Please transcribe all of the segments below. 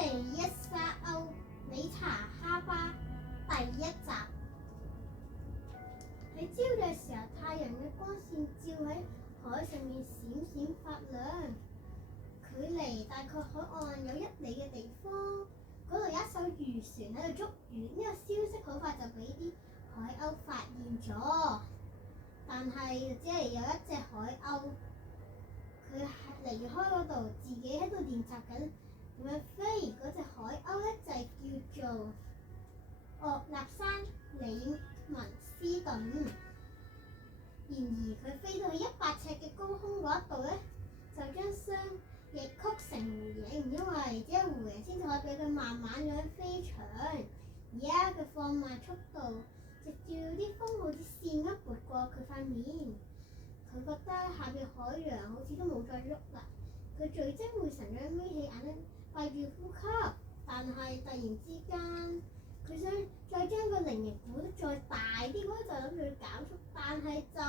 地一沙鷗理查哈巴第一集。喺朝嘅時候，太陽嘅光線照喺海上面閃閃發亮。距離大概海岸有1里嘅地方，嗰度有一艘漁船喺度捉魚。呢個消息好快就俾啲海鷗發現咗，但係只係有一隻海鷗，佢離開嗰度，自己喺度練習緊點樣飛。嗰隻海鷗咧就係叫做岳納山李文斯頓。然而佢飛到去100尺嘅高空嗰度咧，就將雙翼曲成弧形，因為只有弧形先至可以俾佢慢慢咁樣飛長。而家佢放慢速度，直照啲風好似線咁撥過佢塊面。佢覺得下邊海洋好似都冇再喐啦。佢聚精會神咁眯起眼咧，閉住呼吸。但係突然之間，佢想再將個菱形鼓得再大啲，嗰就諗住減速，但係就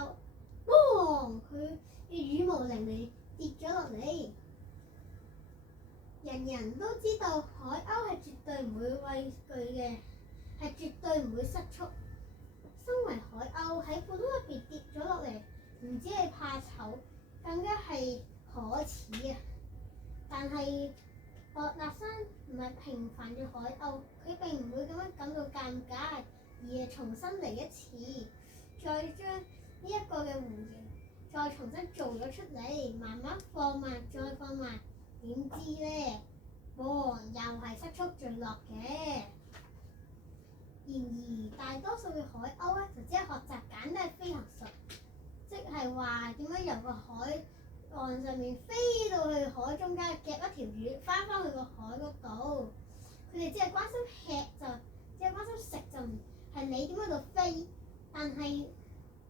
砰！佢嘅羽毛凌厲跌咗落嚟。人人都知道海鷗係絕對唔會畏懼嘅，係絕對唔會失速。身為海鷗喺半空入邊跌咗落嚟，唔止係怕醜，更加係可恥啊！但係岳納山唔係平凡嘅海鷗，佢並唔會咁樣感到尷尬，而係重新嚟一次，再將呢一個嘅弧形再重新做咗出嚟，慢慢放慢，再放慢。點知咧，又係失速墜落嘅。然而大多數嘅海鷗咧，就只係學習簡單飛行術，即係話點樣由個海岸上面飛到去海中間，夾一條魚翻返去個海嗰度。佢哋只係關心吃，只係關心食，就唔係你點喺度飛。但係岳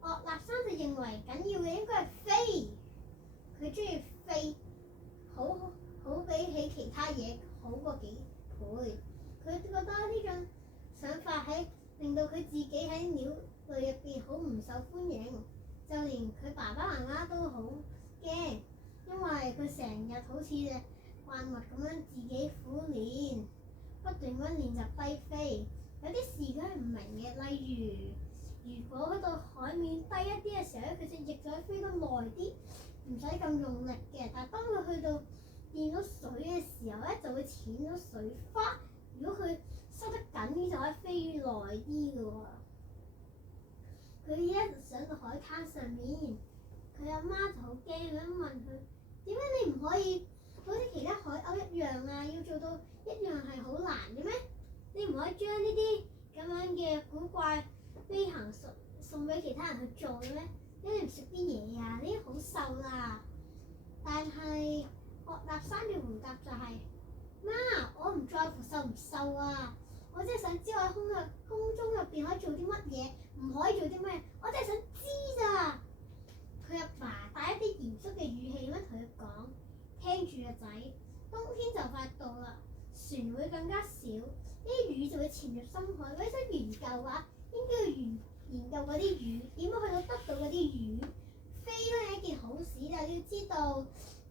納山就認為緊要嘅應該係飛，佢中意飛，好比起其他嘢好過幾倍。佢覺得呢種想法令到佢自己喺鳥類入邊好唔受歡迎，就連佢爸爸媽媽都好驚，因為佢成日好似隻慣物咁樣自己苦練，不斷咁練習低飛。有啲事佢係唔明嘅，例如果到海面低一啲嘅時候咧，佢隻翼就可以飛得耐啲，唔使咁用力嘅。但係當佢去到見到水嘅時候咧，就會濺咗水花。如果佢收得緊啲，就可以飛耐啲嘅喎。佢依家就上到海灘上面，佢阿媽就好驚咁問佢：點解你唔可以好似其他海鷗一樣啊？要做到一樣係好難嘅咩？你唔可以將呢啲咁樣嘅古怪飛行術送俾其他人去做嘅咩？你唔食啲嘢啊？呢啲好瘦啦。但係岳納山嘅回答就係：媽，我唔在乎瘦唔瘦啊！我真係想知我喺空中入邊可以做啲乜嘢，唔可以做啲咩，我真係想知咋。佢阿爸帶一啲嚴肅嘅語氣咁樣同佢講：聽住啊仔，冬天就快到啦，船會更加少，啲魚就會潛入深海。如果想研究嘅話，應該要研究嗰啲魚點樣去到得到嗰啲魚。飛都係一件好事，但係要知道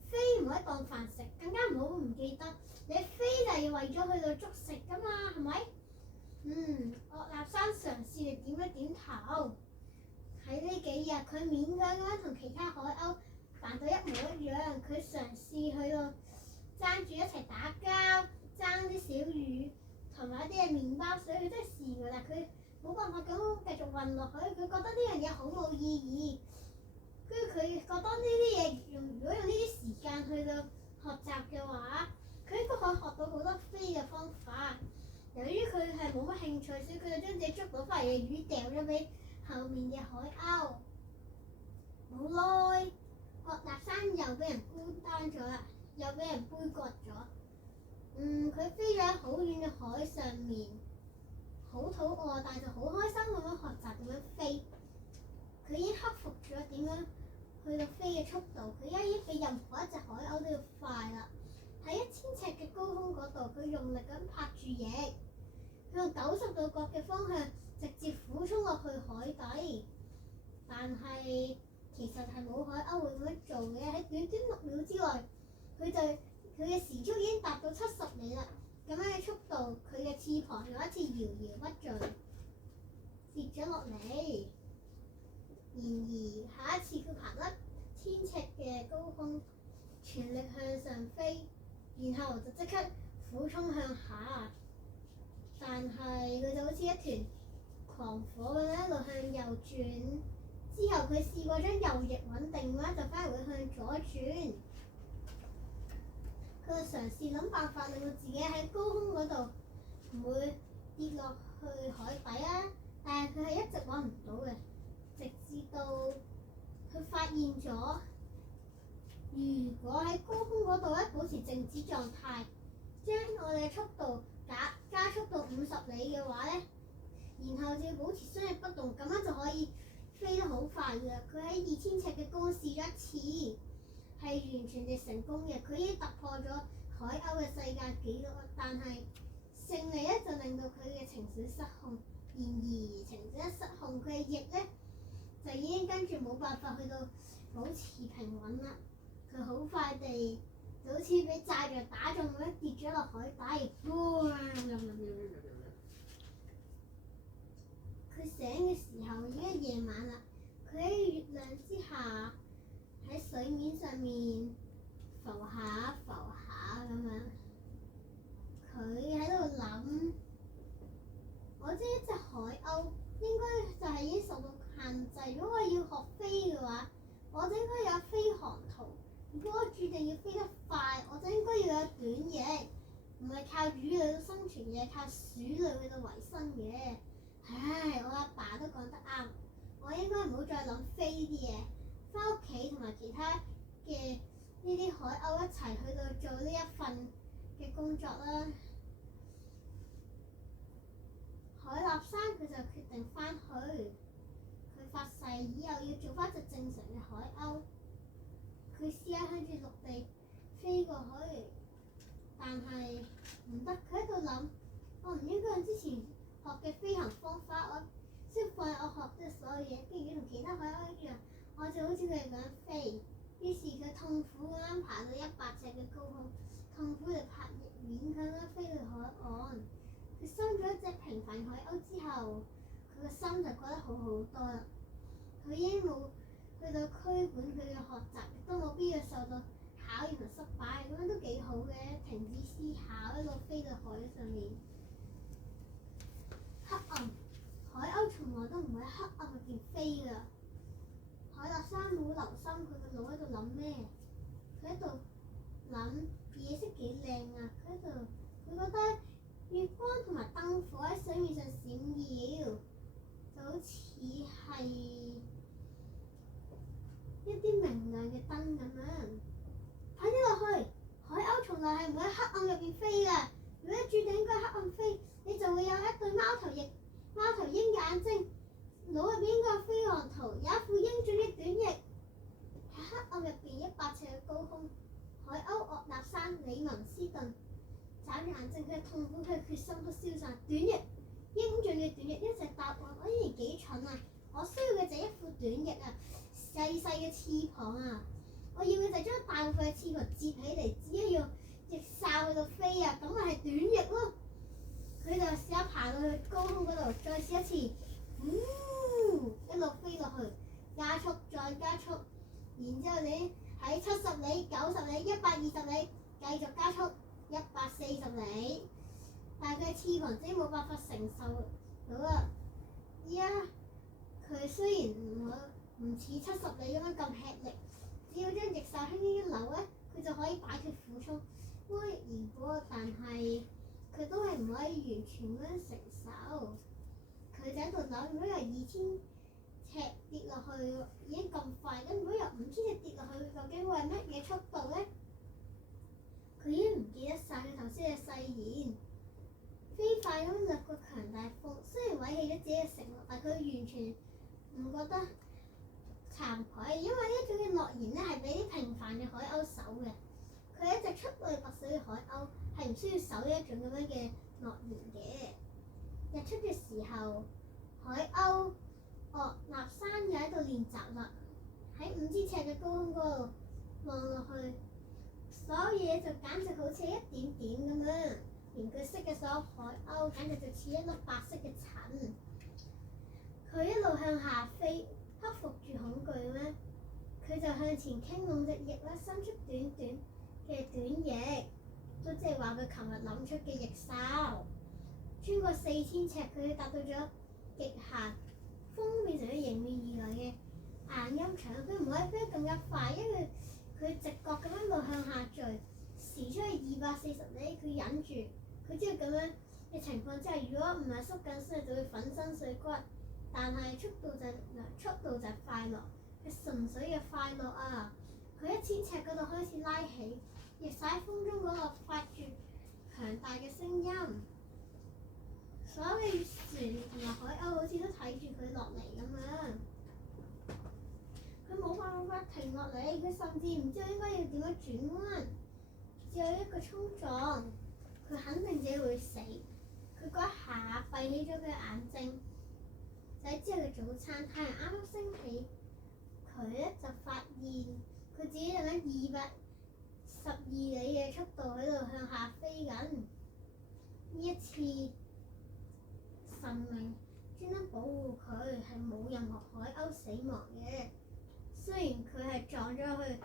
飛唔可以當飯食，更加唔好唔記得你飛就係要為咗去到捉食噶嘛，係咪？岳納山嘗試嚟點一點頭。喺呢幾日，佢勉強咁樣同其他海鷗扮到一模一樣。佢嘗試去到爭住一齊打交，爭啲小魚同埋一啲嘅麵包水，佢真係試過，但佢冇辦法咁繼續運落去。佢覺得呢樣嘢好冇意義。跟住佢覺得呢啲嘢如果用呢啲時間去到學習嘅話，佢應該可以學到好多飛嘅方法。由於佢係冇乜興趣，所以佢就將自己捉到翻嚟嘅魚掉咗俾後面嘅海鷗。冇耐，岳納山又俾人孤單咗啦，又俾人杯葛咗。佢飛咗喺好遠嘅海上面，好肚餓，但係就好開心咁樣學習點樣飛。佢已經克服咗點樣去到飛嘅速度，佢而家已經比任何一隻海鷗都要快啦。喺1000尺嘅高空嗰度，佢用力咁拍住翼，佢用90度角嘅方向直接俯衝落去海底。但係其實係冇海鷗會咁樣做嘅。喺短短6秒之內，佢嘅時速已經達到70里啦。咁咁樣嘅速度，佢嘅翅膀有一次搖搖不盡，跌咗落嚟。然而下一次佢爬得1000尺嘅高空，全力向上飛，然後就即刻俯衝向下。但係佢就好似一團狂火咁樣一路向右轉。之後佢試過將右翼穩定嘅話，就反而會向左轉。佢就嘗試諗辦法令到自己喺高空嗰度唔會跌落去海底啊！但係佢係一直揾唔到嘅，直至到佢發現咗，如果喺高空嗰度咧保持靜止狀態，將我哋嘅速度加速到50里嘅話咧，然後就要保持雙翼不動，咁樣就可以飛得好快嘅。佢喺2000尺嘅高空試咗一次，係完全地成功嘅。佢已經突破咗海鷗嘅世界紀錄，但係勝利咧就令到佢嘅情緒失控。然而情緒一失控，佢嘅翼咧就已經跟住冇辦法去到保持平穩啦。佢好快地就好似俾炸藥打中咁樣跌咗落海底。佢醒嘅時候已經夜晚啦。佢喺月亮之下喺水面上面浮下咁樣。佢喺度諗，我知一隻海鷗應該就係已經受到限制。如果我要學飛嘅話，我就應該有飛航圖。如果我注定要飛得快，我就應該要有短翼，唔係靠魚類生存嘅，靠鼠類去到維生嘅。唉，我阿爸都講得啱，我應該唔好再諗飛啲嘢，翻屋企同埋其他嘅呢啲海鷗一齊去到做呢一份嘅工作啦。海納山佢就決定翻去，佢發誓以後要做翻隻正常嘅海鷗。佢試下向住陸地飛過去，但係唔得。佢喺度諗，我唔應該用之前學嘅飛行方法，我先放棄我學嘅所有嘢，跟住同其他海鷗一樣，我就好似佢哋咁樣飛。於是佢痛苦咁樣爬到100尺嘅高空，痛苦地拍翼，勉強咁飛到海岸。佢生咗一隻平凡海鷗之後，佢個心就覺得好好多啦。佢已經冇去到驅管佢嘅學習，亦都冇必要受到考驗同失敗，咁樣都幾好嘅。停止思考，一路飛到海上面。黑暗，海鷗從來都唔會喺黑暗入邊飛㗎。海納山冇留心佢個腦喺度諗咩，佢喺度諗夜色幾靚啊！佢覺得月光同埋燈火喺水面上閃耀，就好似係一啲明亮嘅燈咁樣。快啲落去！海鷗從來係唔會喺黑暗入邊飛㗎。如果注定應該黑暗飛，你就會有一對貓頭鷹嘅眼睛，腦入邊應該有飛航圖，有一副英俊嘅短翼。喺黑暗入邊100尺嘅高空，海鷗岳納山李文斯頓眨住眼睛，佢嘅痛苦，佢嘅決心都消散。短翼，英俊嘅短翼，一隻答案。我依然幾蠢啊！我需要嘅就係一副短翼啊，細細嘅翅膀啊！我要嘅就係將大部分嘅翅膀摺起嚟，只係要翼哨去到飛啊！咁咪係短翼咯。佢就試下爬到去高空嗰度，再試一次，一路飛落去，加速再加速，然之後你喺70里、90里、120里繼續加速140里，但係佢嘅翅膀自己冇辦法承受到啦。依家佢雖然唔似70里咁樣咁吃力，只要將翼哨輕輕一扭咧，佢就可以擺脱俯衝，波翼而過，但係佢都係唔可以完全咁樣承受。佢就喺度諗，如果由2000尺跌落去已經咁快，咁如果由5000尺跌落去，究竟會係乜嘢速度咧？佢已經唔記得晒佢頭先嘅誓言。飛快咁掠過強大風，雖然毀棄咗自己嘅承諾，但佢完全唔覺得慚愧，因為呢種嘅諾言咧係俾啲平凡嘅海鷗守嘅。佢係一隻出類拔萃嘅海鷗，係唔需要守呢一種咁樣嘅諾言嘅。日出嘅時候，海鷗岳納山又喺度練習啦。喺5000尺嘅高空嗰度望落去，所有嘢就簡直好似一點點咁樣。連佢識嘅所有海鷗簡直就似一粒白色嘅塵。佢一路向下飛，克服住恐懼咧，佢就向前傾攏隻翼啦，伸出短短嘅短翼，都即係話佢琴日諗出嘅翼哨，穿過4000尺，佢達到咗極限，風變成咗迎面而來嘅硬音牆。佢唔可以飛得更加快，因為佢直覺咁一路向下墜，時速係240里。佢忍住，佢知道咁樣嘅情況之下，如果唔係縮緊身，就會粉身碎骨。但係速度就係快樂，係純粹嘅快樂啊！佢1000尺嗰度開始拉起，翼曬喺風中嗰度發住強大嘅聲音。所有嘅船同埋海鷗好似都睇住佢落嚟咁樣。佢冇辦法停落嚟，佢甚至唔知道應該要點樣轉彎，只有一個衝撞，佢肯定自己會死。佢嗰一下閉起咗佢眼睛。就喺之後嘅早餐，太陽啱啱升起，佢咧就發現佢自己用緊212里嘅速度喺度向下飛緊。呢一次神明專登保護佢，係冇任何海鷗死亡嘅。雖然佢係撞咗去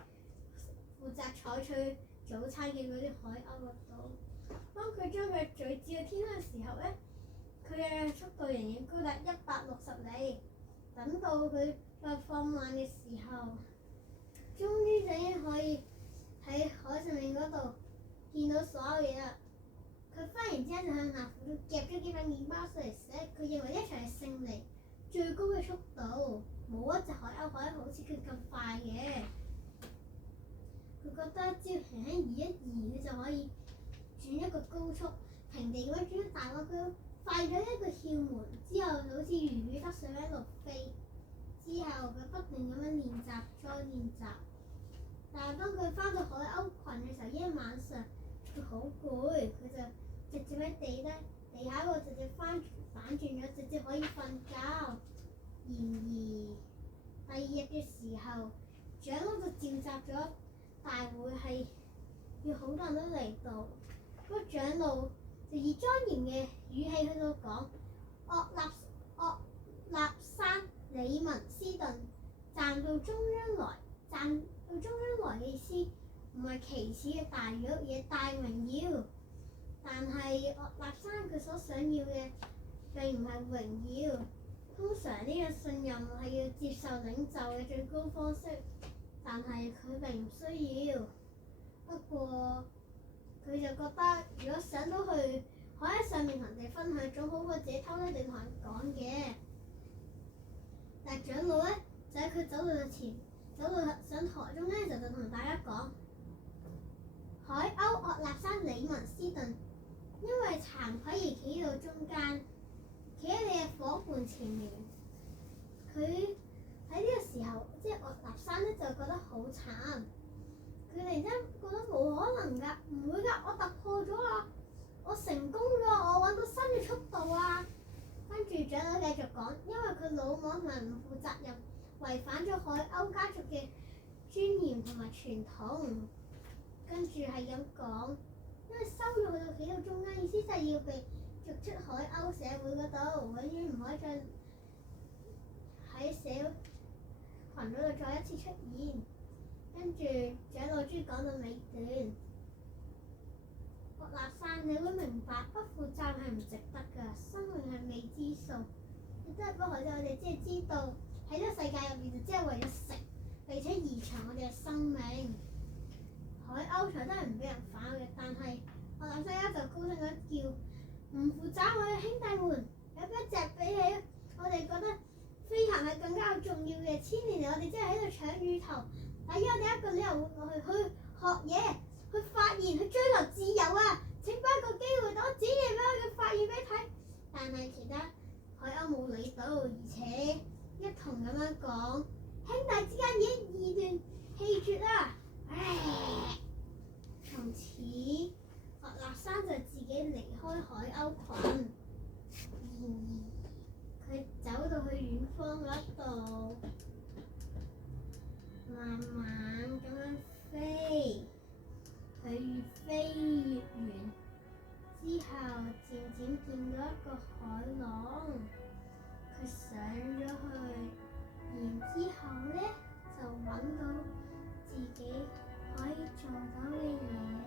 負責採取早餐嘅嗰啲海鷗嗰度，當佢將佢嘴指到天空嘅時候咧，佢嘅速度仍然高達160里。等到佢再放慢嘅時候，終於就已經可以喺海上面嗰度見到所有嘢啦。佢忽然之間就向下俯夾咗幾塊麵包上嚟食。佢認為呢一場係勝利，最高嘅速度，冇一隻海鷗可以好似佢咁快嘅。佢覺得只要輕輕移一移，佢就可以轉一個高速，平地咁樣轉一大個圈。快咗一個竅門之後，好似如魚得水喺度飛。之後佢不斷咁樣練習，再練習。但係當佢翻到海鷗群嘅時候，已經晚上，佢好攰，佢就直接喺地下嗰度直接反轉咗，直接可以瞓覺。然而第二日嘅時候，長老就召集咗大會，係要好多人都嚟到。嗰個長老就以莊嚴嘅語氣去到講：岳納山李文斯頓站到中央來，站到中央來嘅意思唔係奇恥嘅大辱，而係大榮耀。但係岳納山佢所想要嘅並唔係榮耀。通常呢個信任係要接受領袖嘅最高方式，但係佢並唔需要。不過佢就覺得，如果上到去海喺上面同人哋分享，總好過自己偷偷地同人講嘅。但係長老咧，就喺佢走到上台中咧，就同大家講：海鷗岳納山李文斯頓，因為慚愧而企到中間，企喺你嘅伙伴前面。佢喺呢個時候，即係岳納山咧，就覺得好慘。佢突然間覺得冇可能㗎，唔會㗎，我突破咗啊！我成功咗，我揾到新嘅速度啊！跟住長老繼續講，因為佢魯莽同埋唔負責任，違反咗海鷗家族嘅尊嚴同埋傳統。跟住係咁講，因為收咗佢到企到中間，意思就係要被逐出海鷗社會嗰度，永遠唔可以再喺社群嗰度再一次出現。跟住長老終於講到尾段。岳納山，你會明白不負責係唔值得㗎，生命係未知數。亦都係不可，我哋只係知道喺呢個世界入面就只係為咗食，並且延長我哋嘅生命。海鷗才都係唔俾人反嘅，但係岳納山就高聲咁叫：唔負責我嘅兄弟們，有一隻比起我哋覺得飛行係更加重要嘅。千年嚟我哋真係喺度搶乳頭，但係我哋一個理由去學嘢。去發現，去追求自由啊！請俾一個機會，我指嘢俾我嘅發現俾你睇。但係其他海鷗冇理到，而且一同咁樣講：兄弟之間已經義斷氣絕啦！唉，從此岳納山就自己離開海鷗群。然而佢走到去遠方嗰度，慢慢咁樣飛。佢越飛越遠，之一個海浪，佢上咗去，然之後咧就揾到自己可以做到嘅嘢。